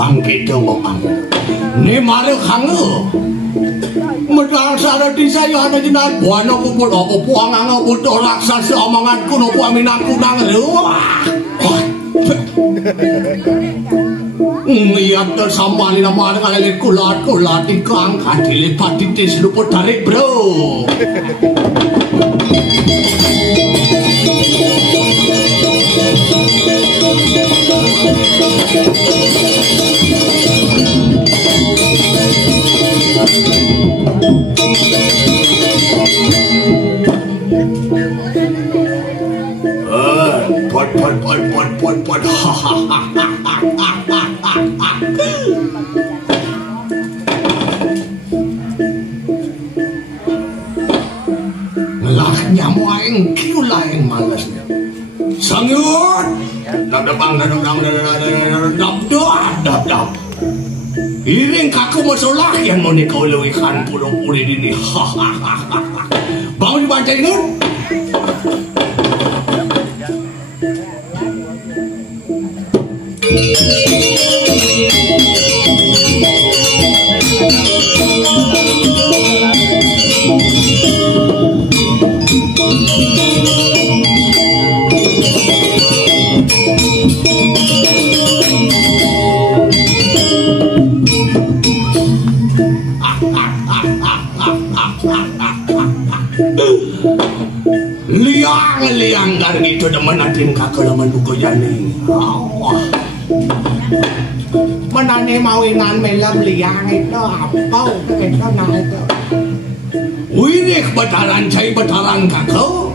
Bangkit dong, ini mari kangen. Medang sada desa yo ana jenengan buana kupul apa puangan butuh raksasa omonganku nopo aminaku nang lihat sama ni nama ada kali kulat ikang kadile patitis luput tarik bro. Pot. Ngelaknya mau aing kiu lain malas. Sangut. Dap. Iring kaku masalah yang mau nikau lewikan pulau-pulau ini. Bangun dibaca ini. Liang dari itu demen adim kakak menduga jani. Menane mawingan melam liang itu apa? Kita nak itu. Wih, betaran cai betaran kakak.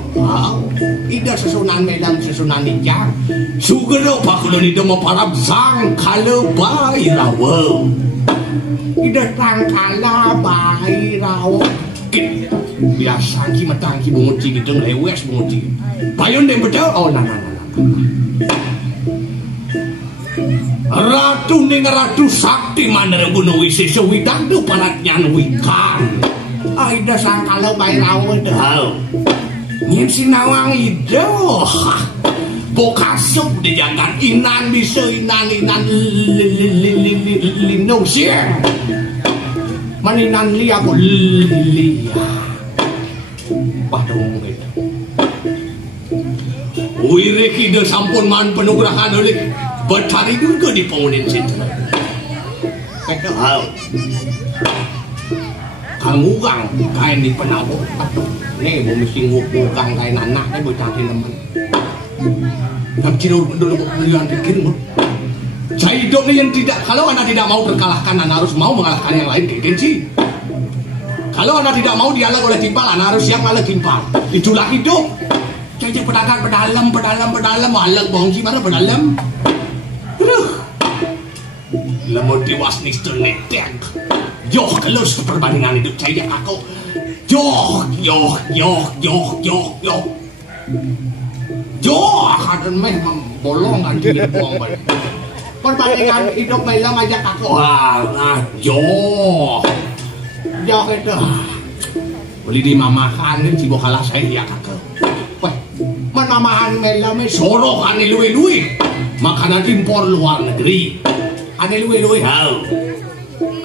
Ida sesunan melam sesunan ijang. Sugero pakulo ni demo parab sang kalau bayi rawa. Ida sang kala bayi rawa. Biasa ki matang ki bunguti gitu lewes bunguti. Payun deh betul. Oh nah. Ratu ning ratu sakti mana gunung wisi sewidang tu paratnya wikan. Aida sangkala bayi rawa dah. Nyim sinawang ida. Bokasup dijagan inan bisa inan linong siya. Maninan liya ko liya. Padung kita. Uire kita sampun man penugrahan oleh bertari juga di pengunin situ. Kita hal. Kamu kang kain di penabur. Nih mau mesti ngukang kain anak ni bocah teman. Tapi ciro dulu yang bikin. Saya hidup ni yang tidak. Kalau anda tidak mau terkalahkan, anda harus mau mengalahkan yang lain. Gengsi. Kalau anda tidak mau dialah oleh timpal, anda harus siap ngalah timpal. Itulah hidup. Saya pedagang pedalam, alang bongsi mana pedalam. Lemot diwas nih ternetek. Joh kalau perbandingan hidup saya aku. Joh. Joh akan memang bolongan di buang balik. Perbandingan hidup melam aja aku. Wah, joh itu. Beli di mamahan ni si kalah saya ya kakak. Wah, mamahan melam sorokan ni lui. Makanan impor luar negeri. Ane lui.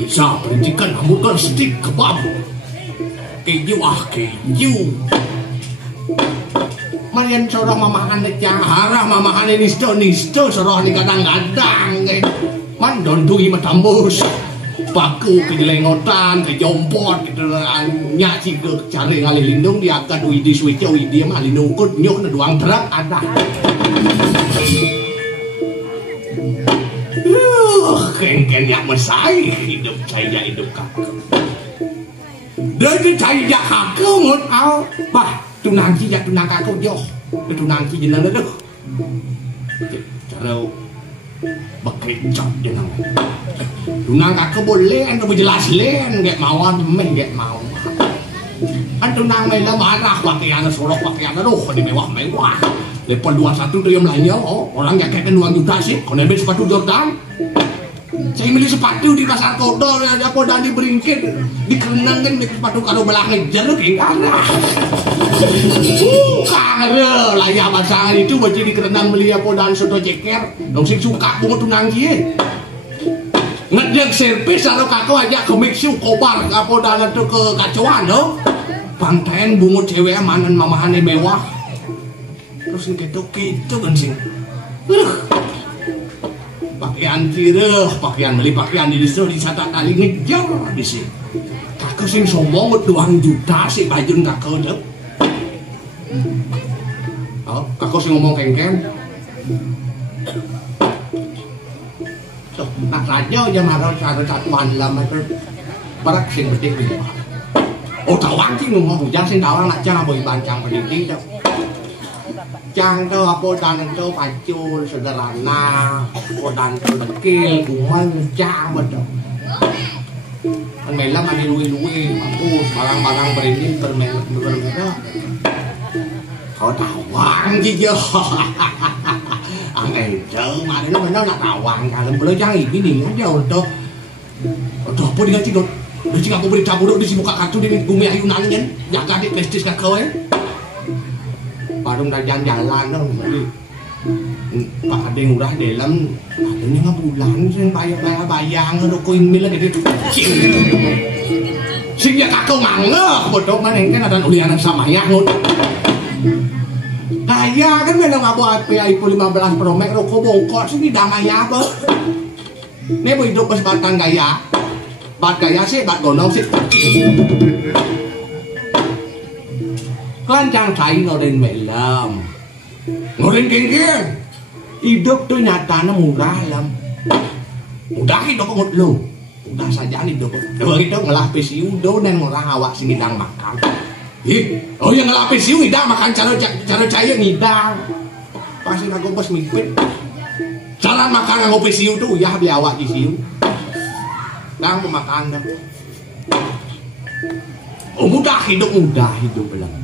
Bisa berikan hamburger stick kebab. Keju. Marian sorong mamahan ni cang harah mamahan ni nisto sorong ni kadang-kadang. Man dondui matambus. Paku kejelengotan, kejompot, nyaci ke cari ngali lindung dia akan widi switch widi mah lindung kut nyok na duang terak ada. Kengken yang mesai hidup saya hidup kakak. Dari saya kakak ngut au, bah tunang kakak joh, tunang jenang itu. Kalau bekecap jenang. Tunang kakak boleh, anda berjelas len, gak mau, gak mau. Anda tunang melam marah, pakaian sorok, pakaian aduh, di mewah. Lepas 21 tu yang lainnya, orang gak kayak 2 juta sih, kalau nebel sepatu Jordan. Saya beli sepatu di pasar kota, ada apa dan diberingkit, dikerenang kan sepatu karo belah ngejar lu kengkara. Kare layak pasangan itu baju dikerenang beli apa dan soto ceker, dong sing suka bunga tunang kie. Ngejek servis atau kako aja ke mixu kobar apa dan itu ke kacauan no. Pantain bunga cewek manan mamahane mewah. Terus gitu kan sing. Pakaian kira, pakaian beli pakaian di desa di satu kali ngejar di sini. Kakak sing sombong 2 juta sih bajun kakak deh. Oh, kakak sing ngomong kengkeng. Tuh, nak raja aja marah cara satuan lama itu barak sing betik di bawah. Oh tawang sih ngomong, jangan sing tawang nak jangan boleh bancang pendidik dah. Jangan tuh apa dan itu pacul sederhana, dan itu dekil, kuman, jangan betul. Kan melam ada luwe-luwe, mampus barang-barang berini bermereka. Kau tawang gitu, aneh jauh, mana benar nak tawang kalau belum jangan ini aja untuk apa dia tidur. Mesti aku beri cabut di muka kartu di bumi ayunan kan, jaga di prestis kakau Parung dah jalan-jalan dong, Pak Ade murah dalam, adanya bulan sih bayang rukuin mila gitu, sing ya kakak ngangeh, bodoh mana kan ada ulianan sama ya ngut, kaya kan memang abu iPhone 15 Pro Max rokok bongkot sih di damai apa, ini mau hidup kesempatan gaya, bat gaya sih, bat gonong sih. Kelancang cair ngorin melam, ngorin kengkeng, hidup tuh nyatanya murah lam, mudah hidup ngut lo, mudah saja hidup, kalau itu ngelapis udah dan orang awak sini ngidang makan, oh yang ngelapis ngidang makan cara cair ngidang, pasti aku pas mimpin, cara makan ngopi siu tuh ya biawak di siu, nang pemakan dah. Oh mudah hidup belang.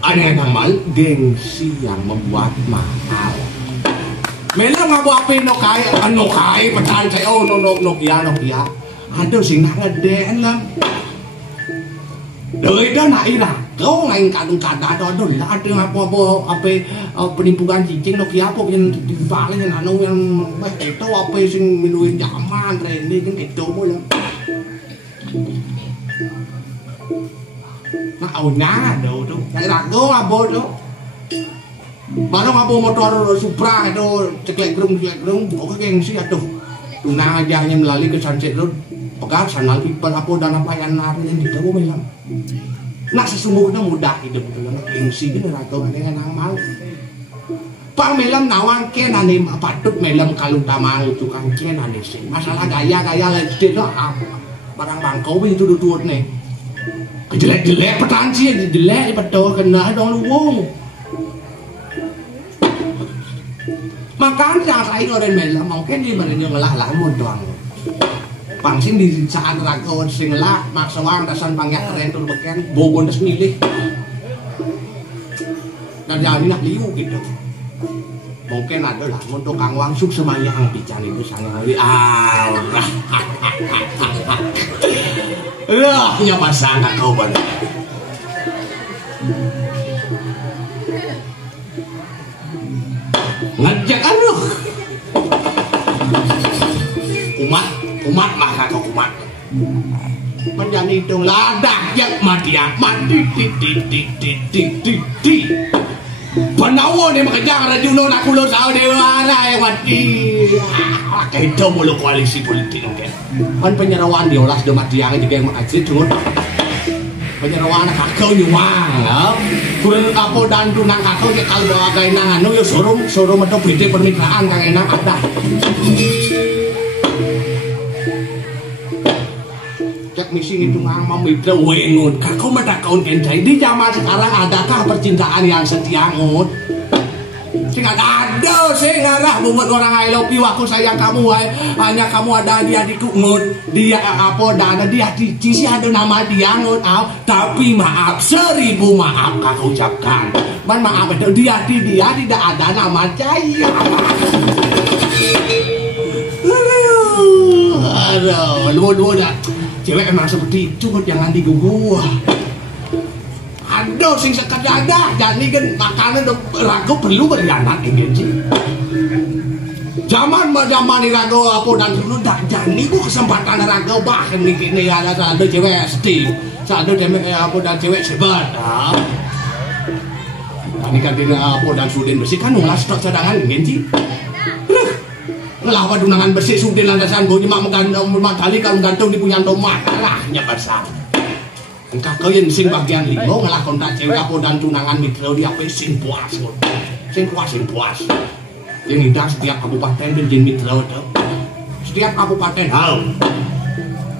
Ada yang mal gengsi yang membuat mahal. Mela ngabu apa no kai pecahan saya oh no kia. Aduh sing nak ngeden lam. Đời đó này là kau ngain kadang-kadang ada apa penimbukan cicing no kia apa yang dibalik yang anu yang itu apa sing minuin zaman trendy kan gitu boleh. Nah, awalnya ada tuh, kayak rago abo tuh, baru abo motor Supra itu ceklek gerung, oke gengsi atuh, tunang aja yang melalui ke Sunset Road, pegang sandal piper apa dan apa yang nari yang kita mau bilang, nah sesungguhnya mudah hidup itu, nak gengsi gitu rago ada yang mal, pang melam nawang ken ane patut melam kalau tamal itu kan ken ane sih, masalah gaya lagi lah, barang bangkau itu duduk nih. Jelek-jelek petang sih jelek betul kena dong luwung. Makan jangan saya ngoren melam mungkin di mana ngelah lamun doang. Pangsing di saat ragon sing lah maksawang dasan pangyak keren tur beken bobon des milih. Dan jadi nak liu gitu. Mungkin ada lah untuk Kang Wangsuk semayang pican itu sangat punya pasangan kau benar. Ngajak aduh. Kumat mah kau kumat. Menjadi itu ladak yang mati. Penawa ni makajang rajuno nak kulo sa dewara yang mati. Kayak itu mulu koalisi politik kan. Kan penyerawan diolas do mati yang juga yang makajit turun. Penyerawan kakau nyuang. Turun apa dan tunang kakau ke kalau doa kain nangan yo sorum atau beda pernikahan kang enak ada. Misi itu ngamam itu wengun kakau mata kaun kencai di zaman sekarang adakah percintaan yang setia ngut sing ada sing ngarah bungut orang I love you aku sayang kamu hanya kamu ada di hatiku ngut dia apa dana di hati sisi ada nama dia ngut tapi maaf 1000 maaf kakau ucapkan maaf itu di hati dia tidak ada nama saya Lu dah. Cewek emang seperti itu, jangan diganggu. Aduh, sing sekat jaga, jadi kan makanan ragu perlu beranak ini sih. Zaman ragu apa dan dulu tak jadi ku kesempatan ragu bah ini ada cewek Steve, ada cewek apa dan cewek sebat. Ini kan apa dan Sudin bersih kan ngulas stok cadangan ini sih. Ngelawan dunangan bersih Sudin landasan gue nyemak kali kalau gantung di punya tomat lah besar. Engkau kau yang sing bagian limo ngalah kontak cewek apa dan tunangan mitra dia apa sing puas yang hidup setiap kabupaten dan jin mitra itu setiap kabupaten hal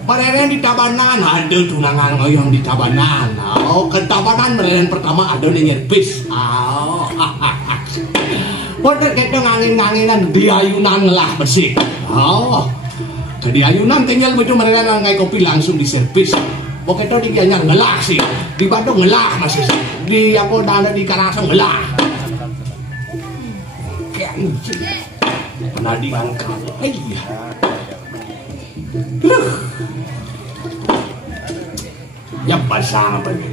mereka di Tabanan ada tunangan yang di Tabanan ke Tabanan mereka pertama ada di Nyerbis Pada kita ngangin-nganginan di ayunan lah bersih. Jadi ayunan tinggal begitu mereka ngai kopi langsung di servis. Pokoknya di Gianyar ngelah sih, di Bandung ngelah masih, di apa ada di Karangasem ngelah. Kenci, pernah diangkat, iya. Ya pasang apa nih?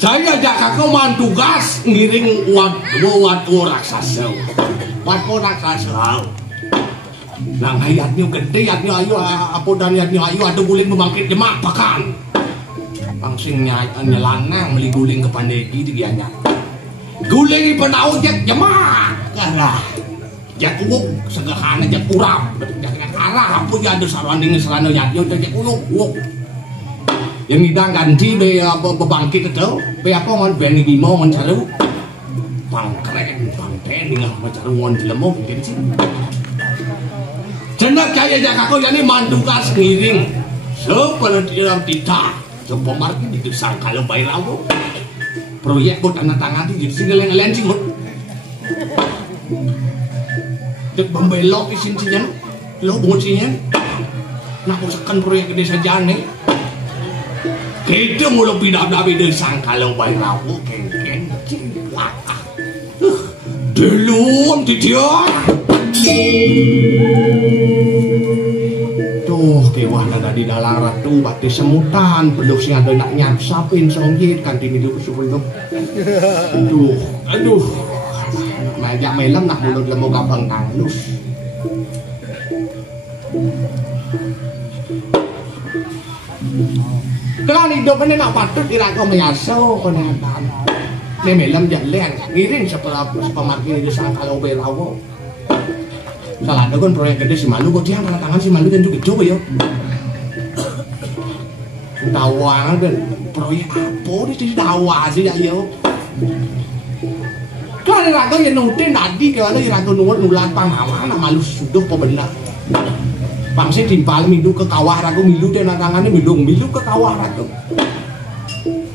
Saya ajak kau mantugas ngiring watu raksasa. Watu raksasa. Nah ayatnya gede, ayatnya ayu, apa dan ayatnya ayu ada guling membangkit jemak pakan. Langsung nyelanang beli guling ke pandegi di Gianyar. Guling penau jemak. Karena jak ubuk segahana jak urap, jak arah apa ya ada sarwanding selana yatnya jak uluk. Yang kita ganti be bebangkit itu, be apa ngon beni bimo ngon caru, bangkrek dengan macaru ngon jelemo gitu sih. Jenak kaya jaga kau jadi mandukas ngiring, seperti dalam tita, coba market itu sang kalau bayar aku, proyek buat anak tangan itu jadi single yang sih buat, cek membelok di sini lo bocinya, nak usahakan proyek gede saja nih. Kita mula pindah-pindah dari sangkalau bayi rawu kengkeng cilak. Delum tidian. Tuh kewah nada di dalam ratu bati semutan belum sing ada nak nyapsapin songgit kan tinggi dulu sebelum. Aduh. Majak melem nak mulut lemu gampang tanggus. Kalau hidup ini nak patut diraku menyasau kenyataan. Ini melem jalan ngiring setelah pemarkir di sangkalau berawo. Salah ada kan proyek gede si Malu, kok dia angkat tangan si Malu dan juga coba ya. Tawa kan proyek apa di sini tawa sih ya yo. Kalau diraku yang nutin tadi kalau diraku nulat panghawa Malu sudah pebenar. Pangsi timpal mindu ke kawah ragu mindu dan tangannya mindu ke kawah ragu.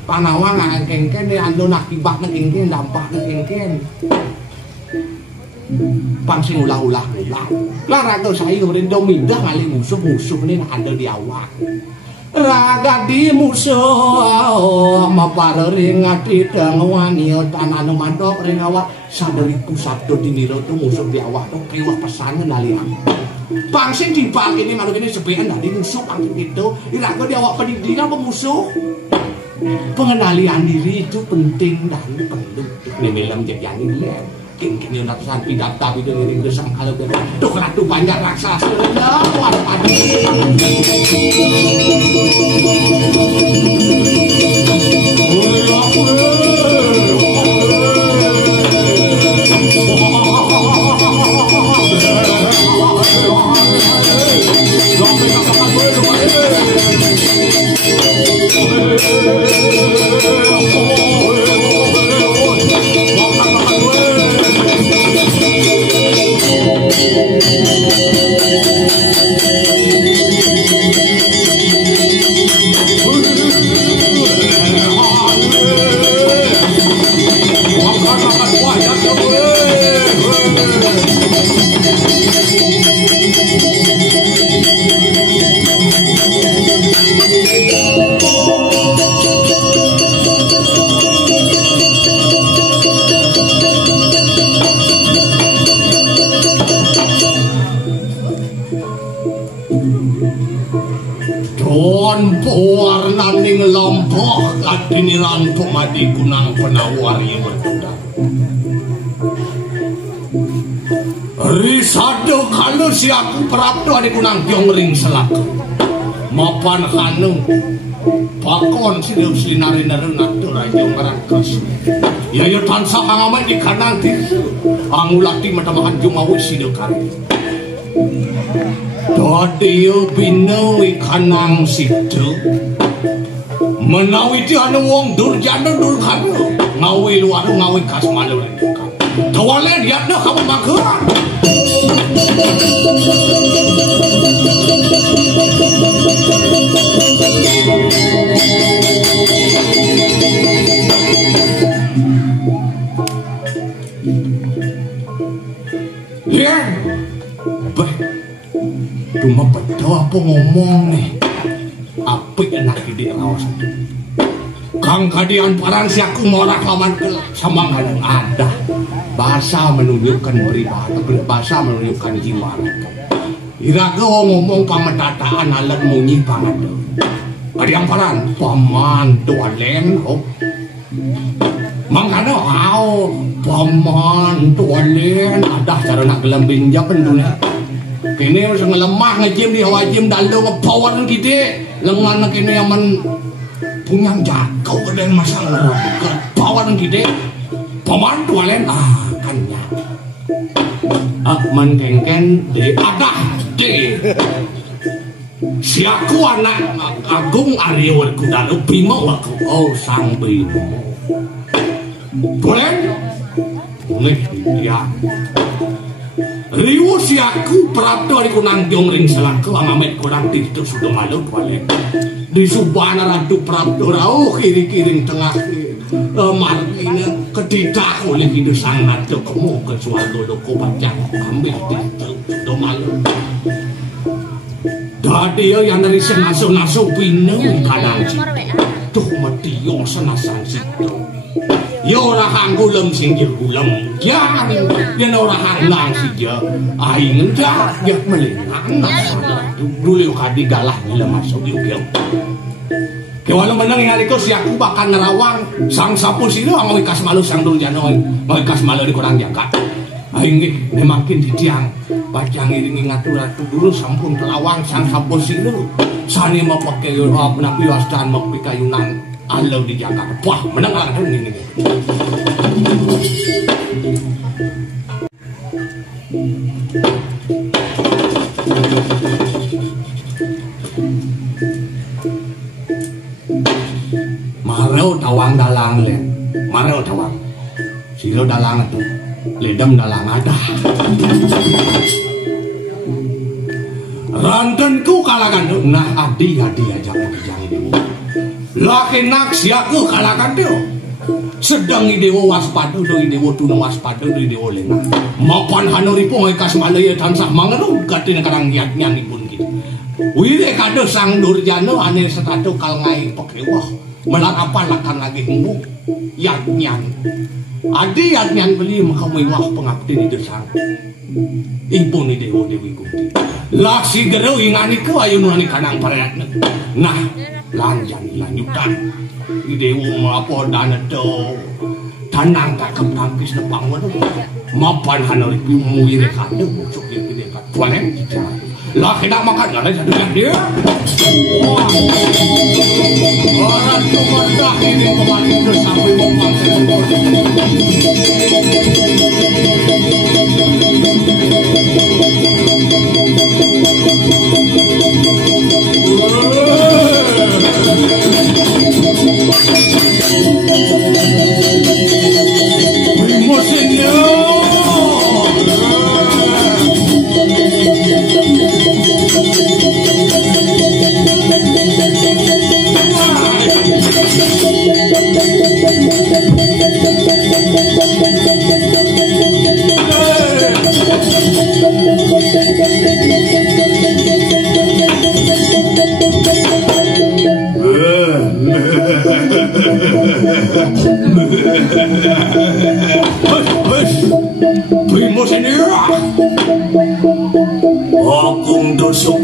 Panawa nggak kengken dia ando nakibak kengken dampak kengken. Pangsi ulah. Lah ragu saya merindo mindah ngali musuh ini ada di awak. Raga di musuh maparering ngati dangwani tanah mandok ring awak saderiku sabdo diniro tu musuh di awak tu kewah pesannya nalian. Pangsing dibang ini makhluk ini sebenarnya dari musuh pangsing itu iraku di awak pendidikan pemusuh pengenalian diri itu penting dan perlu ini melam jadi yang ini kini ratusan pidat tapi itu ngiring besar kalau tuh ratu banyak raksasa ya waduh warnaning lompok katiniran pemadi kunang penawar yang bertudang. Risado kalau si aku prapto adi kunang tiongring selaku mapan kaneng pakon sinup sinari-nari nato raja ngarakas ya tansah angaman di kanang tisu angulati matamahan jumawi sidokari Dadiyo binawi kanang situ menawi ti anu wong durjana durkana ngawi luar ngawi kasmalu tawalen yatna kamu makan ya baik cuma betul apa ngomong nih apik enak ide raos kang kadian parang si aku morak laman ke sama ngadeng ada bahasa menunjukkan bahasa menunjukkan jiwa iraga ngomong pametataan alat munyi banget kadian parang paman tualen mangkana paman tualen ada cara nak gelambing japan dunia kini masih ngelemah ngejim di wajim daldo ngepower gitu lengan kini aman punya jatuh ada yang masalah power gitu paman tualen kan ya mentengken di ada di si aku anak agung Arya Werkudara Bima aku sang Bima tualen boleh ya Riwo si aku prapto di kunang tiongring selaku angamet kurang itu sudah malu tualen di subana ratu prapto rauh kiri-kiring tengah margina ketidak oleh hidup sang ratu kamu ke suatu doko bacang ambil itu sudah malu dadi yang dari senaso-naso pineng kanan tuh mati yang senasan situ ya orang hanggulem singgir gulem ya dan orang hanglang sih ya aing enggak ya melenang dulu kadi galah gila masuk yuk kewalau menang yang itu si aku bakal nerawang sang sapu sih lo ngawi kas malu sang dulu janoy ngawi kas malu di kurang jaga aing ini makin di tiang bacang iringi ngatur-atur dulu sampun kelawang sang sapu sih lo sani mau pakai napi wasdan mau pakai kayunan alau dijaga wah menang kan ini marau tawang dalang le marau tawang silo dalang itu ledam dalang ada rantenku kalakan nah adi aja menjang ini laki nak siaku kalakan dia sedang idewo waspada do idewo tuna waspada do idewo lena mapan hanori po ngikas malaya tansah mangeru katina karang giatnya nipun gitu wire kado sang durjana ane setato kal ngai pekewah melarapan lakan lagi hemu yatnyan adi yatnyan beli makamewah pengabdi itu sang impun idewo dewi kunti laksi gerau ingani ke ayunani kanang parayatna nah lanjang lanjutan idewo mapo dana do tanang tak kempangkis nepang wadu mapan hanori muire kado musuh ide kat tuanen lah kita makan ada satu yang dia orang cuma ini kemarin itu sampai mampang sepuluh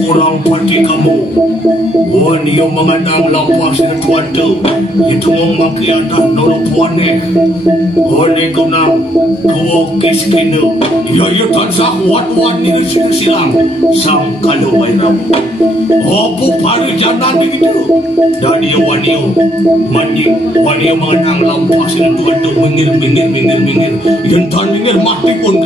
kurang pati kamu. Wan yung mga nang lapas na tuwato. Ito ang makiatan na lupuanek. Hone ko nang kuwokis kino. Yayatan sa kuwat-kuwat nila silang sang kalaway na mo. Opo pari dyan natin ito. Dadi yung waniyo. Waniyo mga nang lapas na tuwato. Mingir. Yan tan mingir mati pun.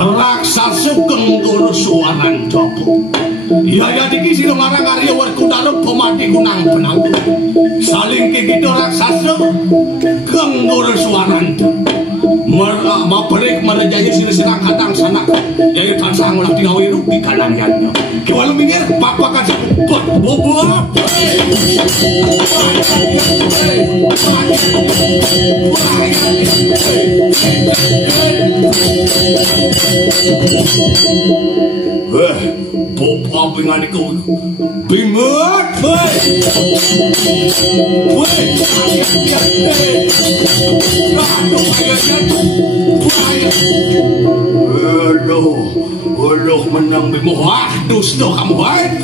Raksasa kendur suaran jopo. Ya diki sing marang Arya Werkudara pemati kunang penang. Saling kiki raksasa kendur suaran. Maperik merejanya sini senang kadang sanak. Jadi tansah ngulang tinggal wiru di kalangannya. Kewalau minggir papakan sebut bobok. Bobok dengan itu bimet. Menang bimu. Wah, dus kamu baik.